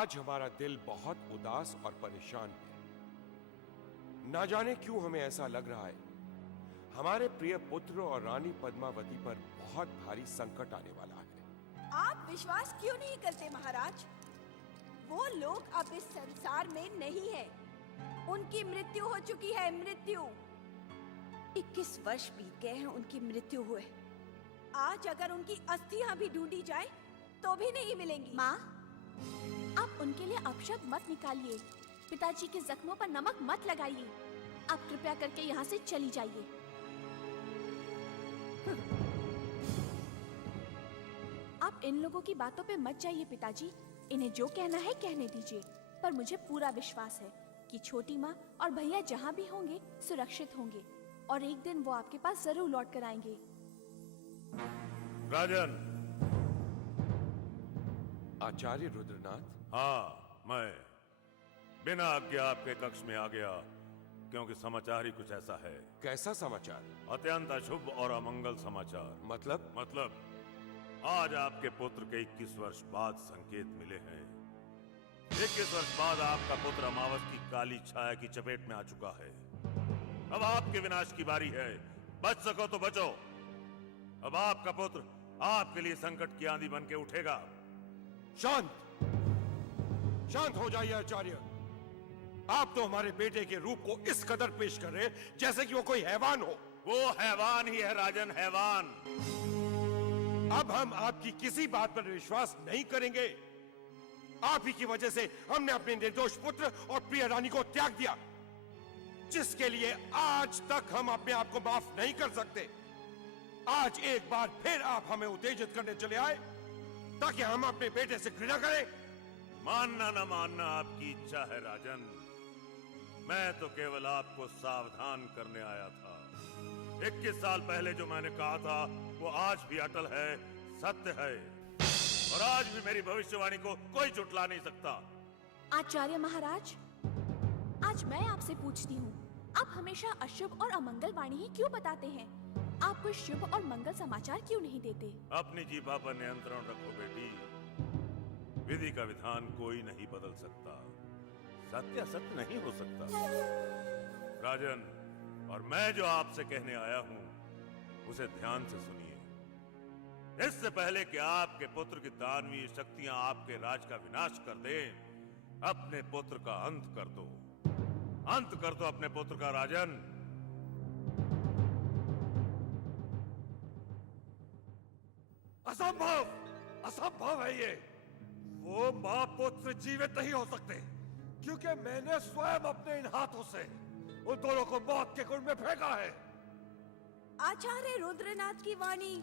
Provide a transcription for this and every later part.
आज हमारा दिल बहुत उदास और परेशान है। ना जाने क्यों हमें ऐसा लग रहा है हमारे प्रिय पुत्र और रानी पद्मावती पर बहुत भारी संकट आने वाला है। आप विश्वास क्यों नहीं करते महाराज? वो लोग अब इस संसार में नहीं है। उनकी मृत्यु हो चुकी है। मृत्यु 21 वर्ष बीत गए हैं उनकी मृत्यु हुए। आज अगर उनकी अस्थियां भी ढूंढी जाए तो भी नहीं मिलेंगी। माँ, आप उनके लिए अपशब्द मत निकालिए। पिताजी के जख्मों पर नमक मत लगाइए। आप कृपया करके यहाँ से चली जाइए। आप इन लोगों की बातों पे मत जाइए पिताजी। इन्हें जो कहना है कहने दीजिए। पर मुझे पूरा विश्वास है कि छोटी माँ और भैया जहाँ भी होंगे सुरक्षित होंगे और एक दिन वो आपके पास जरूर लौट कर आएंगे। राजन। आचार्य रुद्रनाथ। हाँ, मैं बिना आज्ञा आपके कक्ष में आ गया क्योंकि समाचार ही कुछ ऐसा है। कैसा समाचार? अत्यंत अशुभ और अमंगल समाचार। मतलब आज आपके पुत्र के 21 वर्ष बाद संकेत मिले हैं। 21 वर्ष बाद आपका पुत्र अमावस की काली छाया की चपेट में आ चुका है। अब आपके विनाश की बारी है। बच सको तो बचो। अब आपका पुत्र आपके लिए संकट की आंधी बन के उठेगा। शांत हो जाइए आचार्य। आप तो हमारे बेटे के रूप को इस कदर पेश कर रहे हैं जैसे कि वो कोई हैवान हो। वो हैवान ही है राजन, हैवान। अब हम आपकी किसी बात पर विश्वास नहीं करेंगे। आप ही की वजह से हमने अपने निर्दोष पुत्र और प्रिय रानी को त्याग दिया, जिसके लिए आज तक हम अपने आप को माफ नहीं कर सकते। आज एक बार फिर आप हमें उत्तेजित करने चले आए ताकि हम अपने बेटे से घृणा करें। मानना न मानना आपकी इच्छा है राजन। मैं तो केवल आपको सावधान करने आया था। 21 साल पहले जो मैंने कहा था वो आज भी अटल है, सत्य है और आज भी मेरी भविष्यवाणी को कोई झुठला नहीं सकता। आचार्य महाराज, आज मैं आपसे पूछती हूँ, आप हमेशा अशुभ और अमंगल वाणी ही क्यों बताते हैं? आप कोई शुभ और मंगल समाचार क्यों नहीं देते? अपनी जीभा पर नियंत्रण रखो बेटी। विधि का विधान कोई नहीं बदल सकता। सत्य असत्य नहीं हो सकता। राजन, और मैं जो आपसे कहने आया हूं उसे ध्यान से सुनिए। इससे पहले कि आपके पुत्र की दानवीय शक्तियां आपके राज का विनाश कर दें, अपने पुत्र का अंत कर दो। अंत कर दो अपने पुत्र का राजन। असंभव, असंभव है ये। वो मां पुत्र जीवित नहीं हो सकते क्योंकि मैंने स्वयं अपने इन हाथों से उन दोनों को मौत के कुंड में फेंका है। आचार्य रुद्रनाथ की वाणी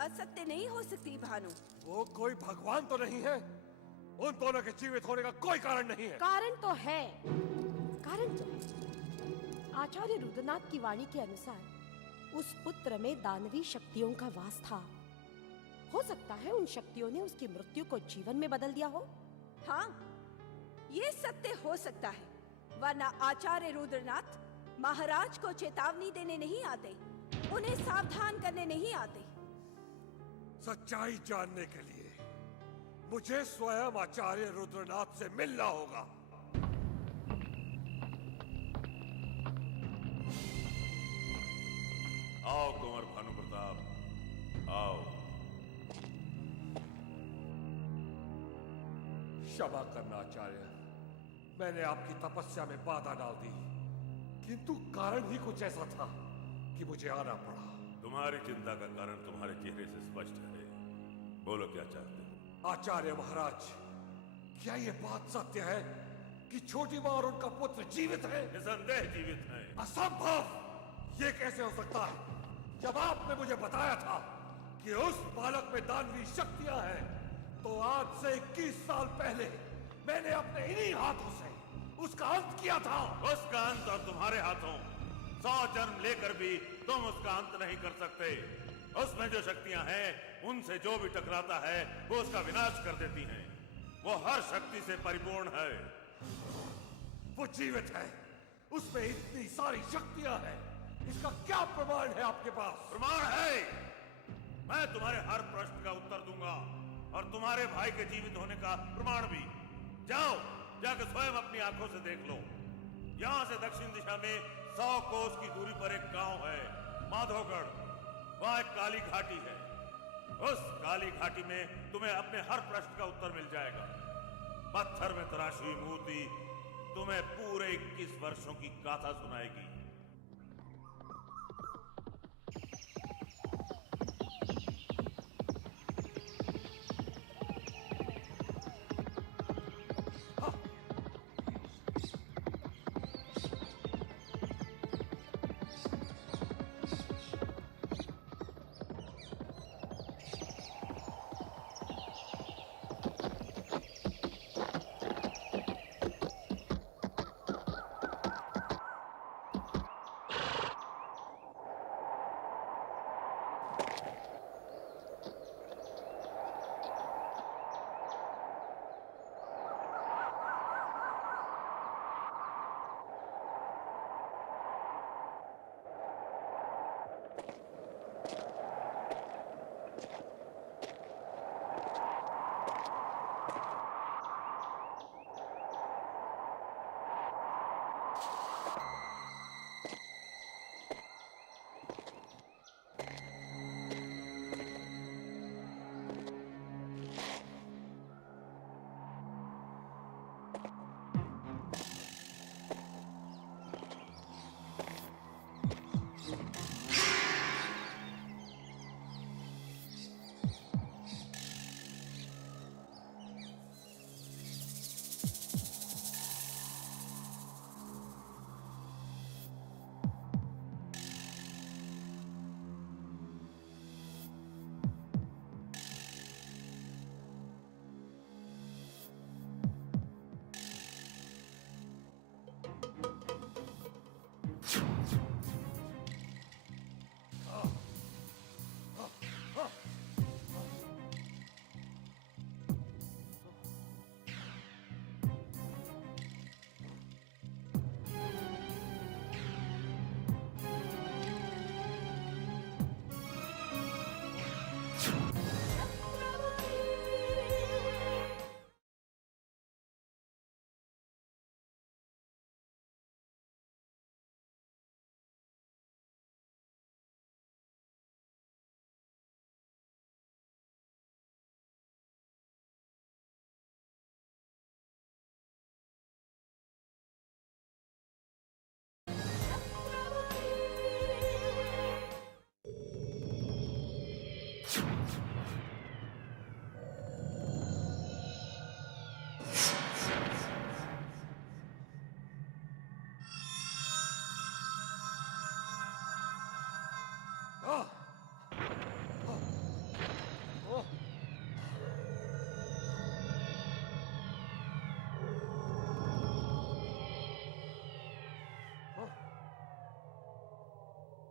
असत्य नहीं हो सकती भानु। वो कोई भगवान तो नहीं है। उन दोनों के जीवित होने का कोई कारण नहीं है। कारण तो है। आचार्य रुद्रनाथ की वाणी के अनुसार उस पुत्र में दानवी शक्तियों का वास था। हो सकता है उन शक्तियों ने उसकी मृत्यु को जीवन में बदल दिया हो। हाँ, ये सत्य हो सकता है, वरना आचार्य रुद्रनाथ महाराज को चेतावनी देने नहीं आते, उन्हें सावधान करने नहीं आते। सच्चाई जानने के लिए मुझे स्वयं आचार्य रुद्रनाथ से मिलना होगा। आओ कुंवर भानु प्रताप, आओ। क्षमा करना आचार्य, मैंने आपकी तपस्या में बाधा डाल दी, किंतु कारण ही कुछ ऐसा था कि मुझे आना पड़ा। तुम्हारी चिंता का कारण तुम्हारे चेहरे से स्पष्ट है। बोलो क्या चाहते हो? आचार्य महाराज, क्या ये बात सत्य है कि छोटी मां और उनका पुत्र जीवित है? निसंदेह जीवित है। असंभव! ये कैसे हो सकता है जब आपने मुझे बताया था कि उस बालक में दानवी शक्तियां हैं? तो आज से 21 साल पहले मैंने अपने इन्हीं हाथों से उसका अंत किया था। उसका अंत और तुम्हारे हाथों 100 जन्म लेकर भी तुम उसका अंत नहीं कर सकते। उसमें जो शक्तियां हैं उनसे जो भी टकराता है वो उसका विनाश कर देती हैं। वो हर शक्ति से परिपूर्ण है। वो जीवित है, उसमें इतनी सारी शक्तियां हैं। इसका क्या प्रमाण है आपके पास? प्रमाण है। मैं तुम्हारे हर प्रश्न का उत्तर दूंगा और तुम्हारे भाई के जीवित होने का प्रमाण भी। जाओ, जाकर स्वयं अपनी आंखों से देख लो। यहां से दक्षिण दिशा में 100 कोस की दूरी पर एक गांव है, माधोगढ़। वहां एक काली घाटी है। उस काली घाटी में तुम्हें अपने हर प्रश्न का उत्तर मिल जाएगा। पत्थर में तराशी हुई मूर्ति तुम्हें पूरे 21 वर्षों की गाथा सुनाएगी।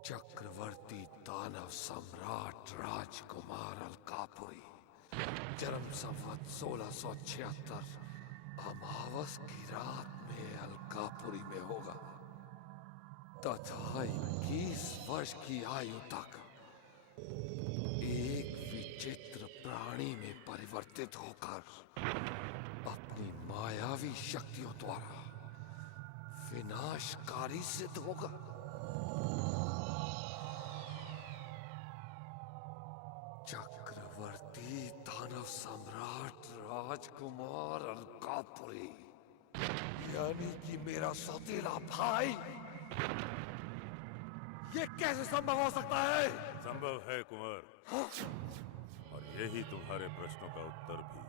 चक्रवर्ती दानव सम्राट राजकुमार अलकापुरी जन्म संवत 1676 अमावस की रात में अलकापुरी में होगा तथा 21 वर्ष की आयु तक एक विचित्र प्राणी में परिवर्तित होकर अपनी मायावी शक्तियों द्वारा विनाशकारी सिद्ध होगा। चक्रवर्ती दानव सम्राट राजकुमार अलकापुरी यानी कि मेरा सौतेला भाई। ये कैसे संभव हो सकता है? संभव है कुंवर, और यही तुम्हारे प्रश्नों का उत्तर भी।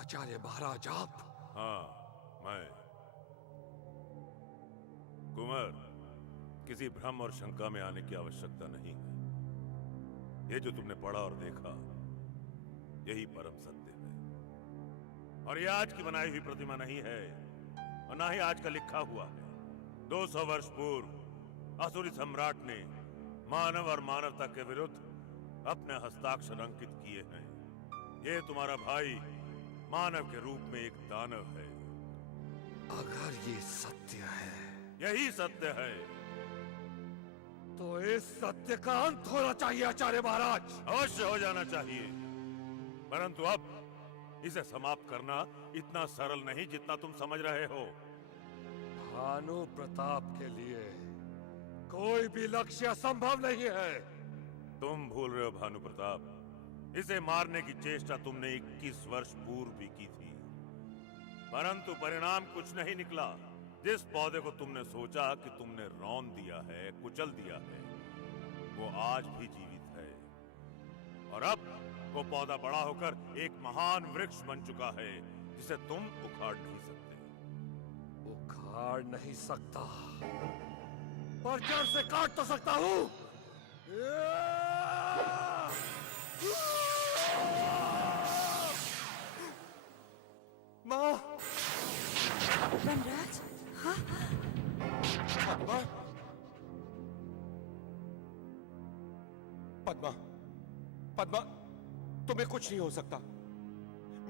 आचार्य महाराज आप? हाँ, मैं। कुंवर, किसी भ्रम और शंका में आने की आवश्यकता नहीं है। ये जो तुमने पढ़ा और देखा, यही परम सत्य है। और ये आज की बनाई हुई प्रतिमा नहीं है, और ना ही आज का लिखा हुआ है। 200 वर्ष पूर्व असुरी सम्राट ने मानव और मानवता के विरुद्ध अपने हस्ताक्षर अंकित किए हैं। ये तुम्हारा भाई मानव के रूप में एक दानव है। अगर ये सत्य है, यही सत्य है, तो इस सत्य का अंत होना चाहिए आचार्य महाराज। अवश्य हो जाना चाहिए, परंतु अब इसे समाप्त करना इतना सरल नहीं जितना तुम समझ रहे हो। भानु प्रताप के लिए कोई भी लक्ष्य असंभव नहीं है। तुम भूल रहे हो भानु प्रताप, इसे मारने की चेष्टा तुमने 21 वर्ष पूर्व भी की थी, परंतु परिणाम कुछ नहीं निकला। जिस पौधे को तुमने सोचा कि तुमने रौंद दिया है, कुचल दिया है, वो आज भी जीवित है, और अब वो पौधा बड़ा होकर एक महान वृक्ष बन चुका है जिसे तुम उखाड़ नहीं सकते। उखाड़ नहीं सकता, पर जड़ से काट तो सकता हूं। माँ! वनराज, हाँ? पद्मा! पद्मा! पद्मा! तुम्हें कुछ नहीं हो सकता।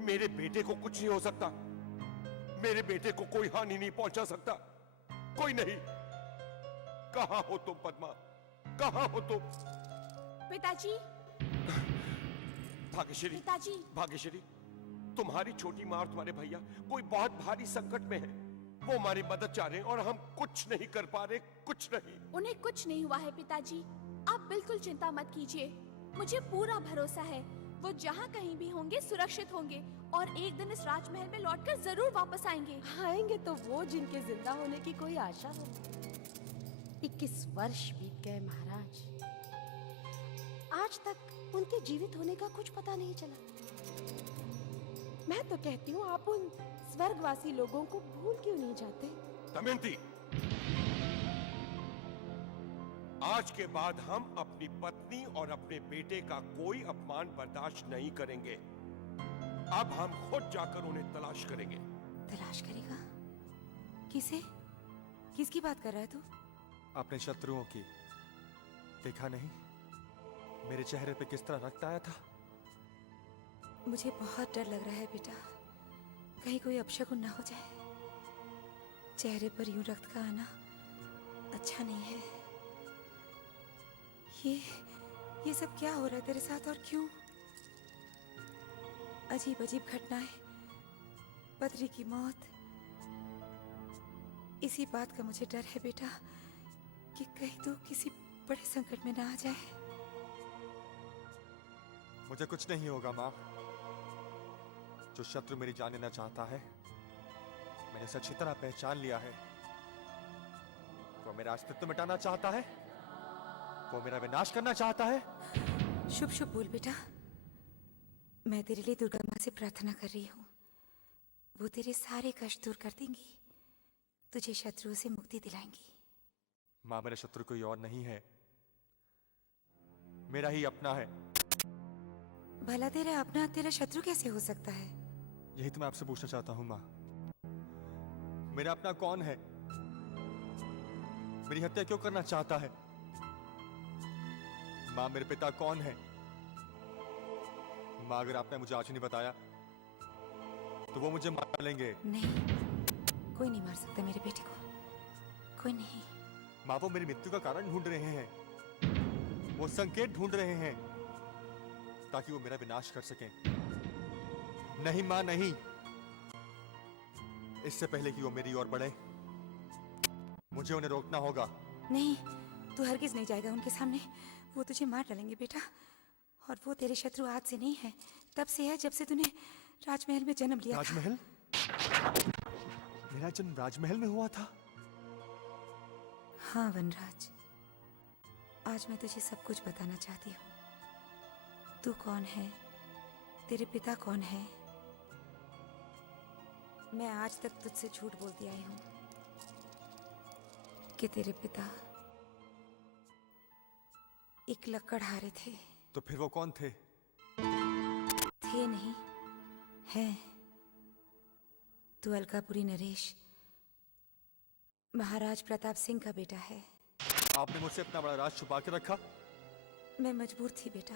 मेरे बेटे को कुछ नहीं हो सकता। मेरे बेटे को कोई हानि नहीं पहुंचा सकता। कोई नहीं। कहां हो तुम पद्मा? कहां हो तुम? पिताजी, भाग्यश्री, पिताजी, भाग्यश्री, तुम्हारी छोटी माँ और तुम्हारे भैया कोई बहुत भारी संकट में है। वो हमारी मदद चाह रहे हैं और हम कुछ नहीं कर पा रहे, कुछ नहीं। उन्हें कुछ नहीं हुआ है पिताजी। आप बिल्कुल चिंता मत कीजिए, मुझे पूरा भरोसा है वो जहाँ कहीं भी होंगे सुरक्षित होंगे और एक दिन इस राजमहल में लौटकर जरूर वापस आएंगे। आएंगे तो वो जिनके जिंदा होने की कोई आशा हो। 21 वर्ष बीत गए महाराज, आज तक उनके जीवित होने का कुछ पता नहीं चला। मैं तो कहती हूँ आप उन स्वर्गवासी लोगों को भूल क्यों नहीं जाते? दमयंती, आज के बाद हम अपनी पत्नी और अपने बेटे का कोई अपमान बर्दाश्त नहीं करेंगे। अब हम खुद जाकर उन्हें तलाश करेंगे। तलाश करेगा? किसे? किसकी बात कर रहा है तू? अपने शत्रुओं की। देखा नहीं मेरे चेहरे पे किस तरह रक्त आया था? मुझे बहुत डर लग रहा है बेटा, कहीं कोई अपशकुन ना हो जाए। चेहरे पर यूं रक्त का आना अच्छा नहीं है। ये सब क्या हो रहा है तेरे साथ और क्यों? अजीब अजीब घटनाएं, बद्री की मौत। इसी बात का मुझे डर है बेटा कि कहीं तो किसी बड़े संकट में ना आ जाए। मुझे कुछ नहीं होगा माँ। जो शत्रु मेरी जान लेना चाहता है, मैंने उसे अच्छी तरह पहचान लिया है। वो मेरा अस्तित्व मिटाना चाहता है, वो मेरा विनाश करना चाहता है। शुभ शुभ बोल बेटा। मैं तेरे लिए दुर्गा माँ से प्रार्थना कर रही हूँ, वो तेरे सारे कष्ट दूर कर देंगी, तुझे शत्रुओं से मुक्ति दिलाएंगी। माँ, मेरा शत्रु कोई और नहीं है, मेरा ही अपना है। भला तेरा अपना तेरा शत्रु कैसे हो सकता है? यही तो मैं आपसे पूछना चाहता हूँ माँ। मेरा अपना कौन है? मेरी हत्या क्यों करना चाहता है? माँ, मेरे पिता कौन है? माँ, अगर आपने मुझे आज नहीं बताया तो वो मुझे मार लेंगे। नहीं, कोई नहीं मार सकता मेरे बेटे को, कोई नहीं। माँ, वो मेरी मृत्यु का कारण ढूंढ रहे हैं, वो संकेत ढूंढ रहे हैं ताकि वो मेरा विनाश कर सकें। नहीं माँ, नहीं। इससे पहले कि वो मेरी ओर बढ़े, मुझे उन्हें रोकना होगा। नहीं, तू हरगिज नहीं जाएगा उनके सामने, वो तुझे मार डालेंगे बेटा। और वो तेरे शत्रु आज से नहीं है, तब से है जब से तूने राजमहल में जन्म लिया। राजमहल? मेरा जन्म राजमहल में हुआ था? हाँ वनराज, आज मैं तुझे सब कुछ बताना चाहती हूँ। तू कौन है, तेरे पिता कौन है। मैं आज तक तुझसे झूठ बोलती आई हूँ कि तेरे पिता एक लकड़हारे थे। तो फिर वो कौन थे? थे नहीं, हैं। तू अलकापुरी नरेश, महाराज प्रताप सिंह का बेटा है। आपने मुझसे अपना बड़ा राज छुपा के रखा? मैं मजबूर थी बेटा।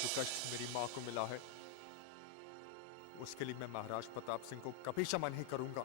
जो कष्ट मेरी माँ को मिला है, उसके लिए मैं महाराज प्रताप सिंह को कभी क्षमा नहीं करूंगा।